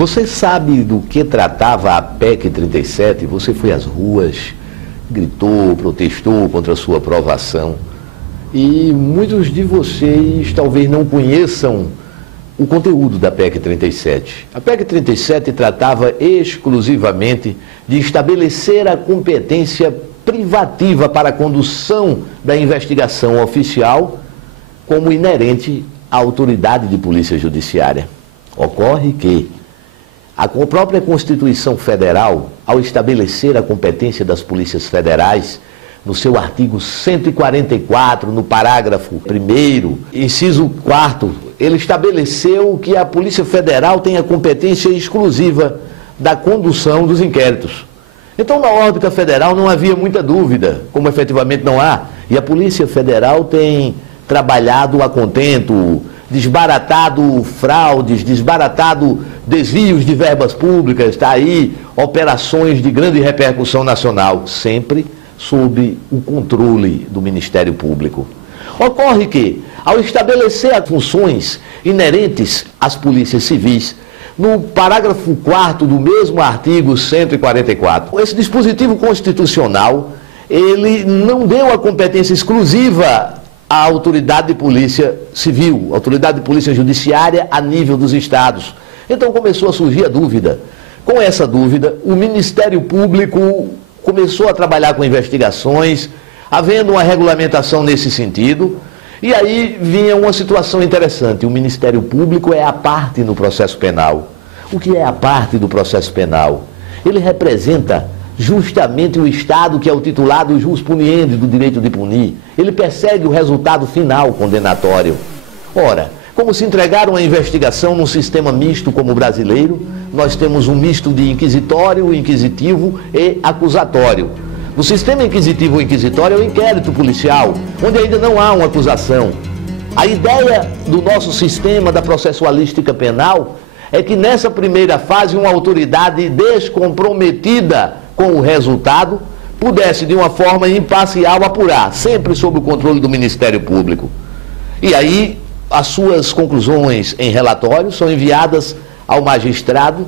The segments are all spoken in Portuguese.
Você sabe do que tratava a PEC 37? Você foi às ruas, gritou, protestou contra a sua aprovação. E muitos de vocês talvez não conheçam o conteúdo da PEC 37. A PEC 37 tratava exclusivamente de estabelecer a competência privativa para a condução da investigação oficial como inerente à autoridade de polícia judiciária. Ocorre que a própria Constituição Federal, ao estabelecer a competência das polícias federais, no seu artigo 144, no parágrafo 1º, inciso 4º, ele estabeleceu que a Polícia Federal tem a competência exclusiva da condução dos inquéritos. Então, na órbita federal não havia muita dúvida, como efetivamente não há, e a Polícia Federal tem trabalhado a contento, desbaratado fraudes, desbaratado desvios de verbas públicas, está aí operações de grande repercussão nacional, sempre sob o controle do Ministério Público. Ocorre que, ao estabelecer as funções inerentes às polícias civis, no parágrafo 4º do mesmo artigo 144, esse dispositivo constitucional, ele não deu a competência exclusiva à autoridade de polícia civil, autoridade de polícia judiciária a nível dos estados. Então começou a surgir a dúvida. Com essa dúvida, o Ministério Público começou a trabalhar com investigações, havendo uma regulamentação nesse sentido, e aí vinha uma situação interessante. O Ministério Público é a parte no processo penal. O que é a parte do processo penal? Ele representa justamente o Estado, que é o titular do jus puniendi, do direito de punir. Ele persegue o resultado final condenatório. Ora, como se entregaram a investigação num sistema misto como o brasileiro, nós temos um misto de inquisitório, inquisitivo e acusatório. No sistema inquisitivo ou inquisitório é o inquérito policial, onde ainda não há uma acusação. A ideia do nosso sistema da processualística penal é que nessa primeira fase uma autoridade descomprometida com o resultado pudesse de uma forma imparcial apurar, sempre sob o controle do Ministério Público. E aí as suas conclusões em relatório são enviadas ao magistrado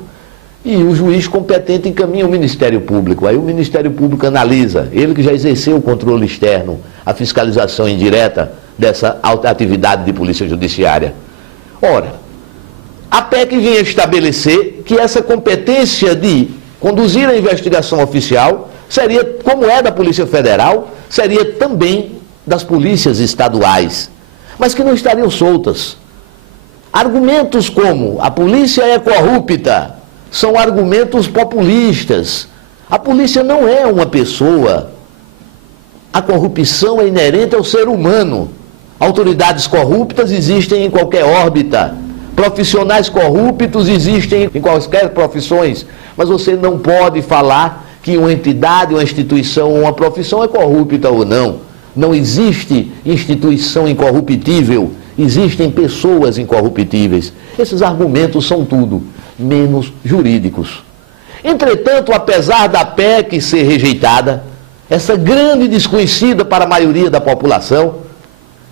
e o juiz competente encaminha ao Ministério Público. Aí o Ministério Público analisa, ele que já exerceu o controle externo, a fiscalização indireta dessa atividade de polícia judiciária. Ora, a PEC vinha estabelecer que essa competência de conduzir a investigação oficial seria, como é da Polícia Federal, seria também das polícias estaduais, mas que não estariam soltas. Argumentos como a polícia é corrupta são argumentos populistas. A polícia não é uma pessoa. A corrupção é inerente ao ser humano. Autoridades corruptas existem em qualquer órbita. Profissionais corruptos existem em quaisquer profissões. Mas você não pode falar que uma entidade, uma instituição ou uma profissão é corrupta ou não. Não existe instituição incorruptível. Existem pessoas incorruptíveis. Esses argumentos são tudo menos jurídicos. Entretanto, apesar da PEC ser rejeitada, essa grande desconhecida para a maioria da população,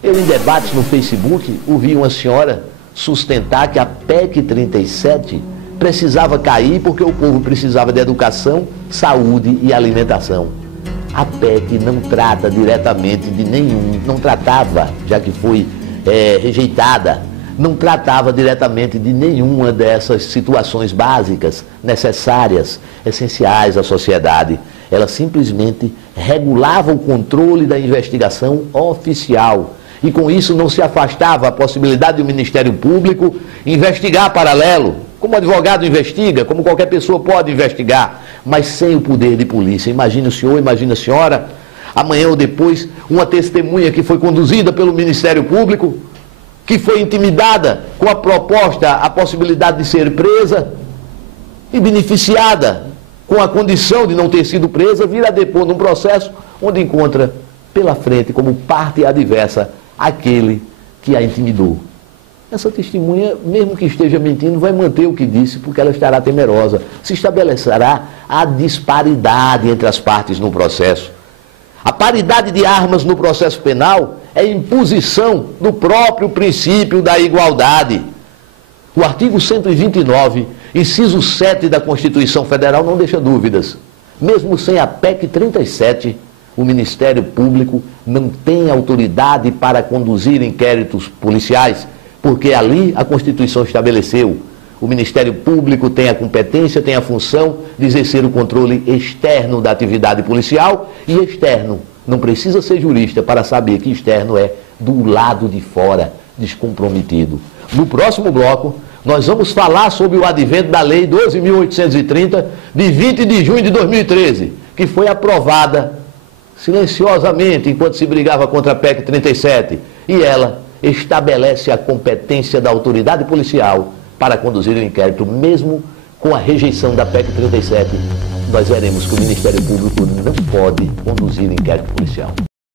eu em debates no Facebook ouvi uma senhora sustentar que a PEC 37 precisava cair porque o povo precisava de educação, saúde e alimentação. A PEC não trata diretamente de nenhum, não tratava, já que foi rejeitada, não tratava diretamente de nenhuma dessas situações básicas, necessárias, essenciais à sociedade. Ela simplesmente regulava o controle da investigação oficial. E com isso não se afastava a possibilidade do Ministério Público investigar paralelo, como o advogado investiga, como qualquer pessoa pode investigar, mas sem o poder de polícia. Imagine o senhor, imagine a senhora, amanhã ou depois, uma testemunha que foi conduzida pelo Ministério Público, que foi intimidada com a proposta, a possibilidade de ser presa e beneficiada com a condição de não ter sido presa, vir a depor num processo onde encontra pela frente como parte adversa aquele que a intimidou. Essa testemunha, mesmo que esteja mentindo, vai manter o que disse, porque ela estará temerosa. Se estabelecerá a disparidade entre as partes no processo. A paridade de armas no processo penal é imposição do próprio princípio da igualdade. O artigo 129 Inciso 7 da Constituição Federal não deixa dúvidas. Mesmo sem a PEC 37, o Ministério Público não tem autoridade para conduzir inquéritos policiais, porque ali a Constituição estabeleceu. O Ministério Público tem a competência, tem a função de exercer o controle externo da atividade policial e externo. Não precisa ser jurista para saber que externo é do lado de fora, descomprometido. No próximo bloco, nós vamos falar sobre o advento da Lei 12.830, de 20 de junho de 2013, que foi aprovada silenciosamente enquanto se brigava contra a PEC 37. E ela estabelece a competência da autoridade policial para conduzir o inquérito, mesmo com a rejeição da PEC 37. Nós veremos que o Ministério Público não pode conduzir inquérito policial.